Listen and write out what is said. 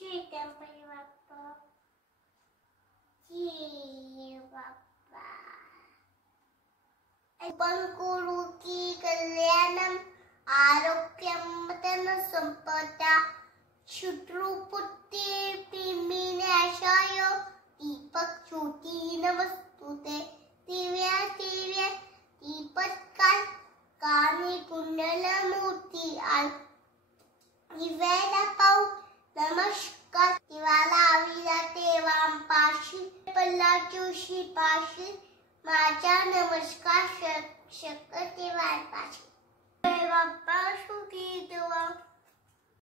गणपती बाप्पा जय बाप्पा पंकुरु की कल्याणम आरोग्यम धन संपदा शुद्रुपुत्रे विनाशाय दीपक ज्योती नमस्तुते दिव्या दिव्या दीपत्काल कानी कुंडल मूर्ती आल दिव्याला पाऊ नमस्कार दिवाला आविला तेवांपाशी पल्ला जोशी पाशी माझा नमस्कार शक्ती वाळपाशी बाप्पा सुखी देवा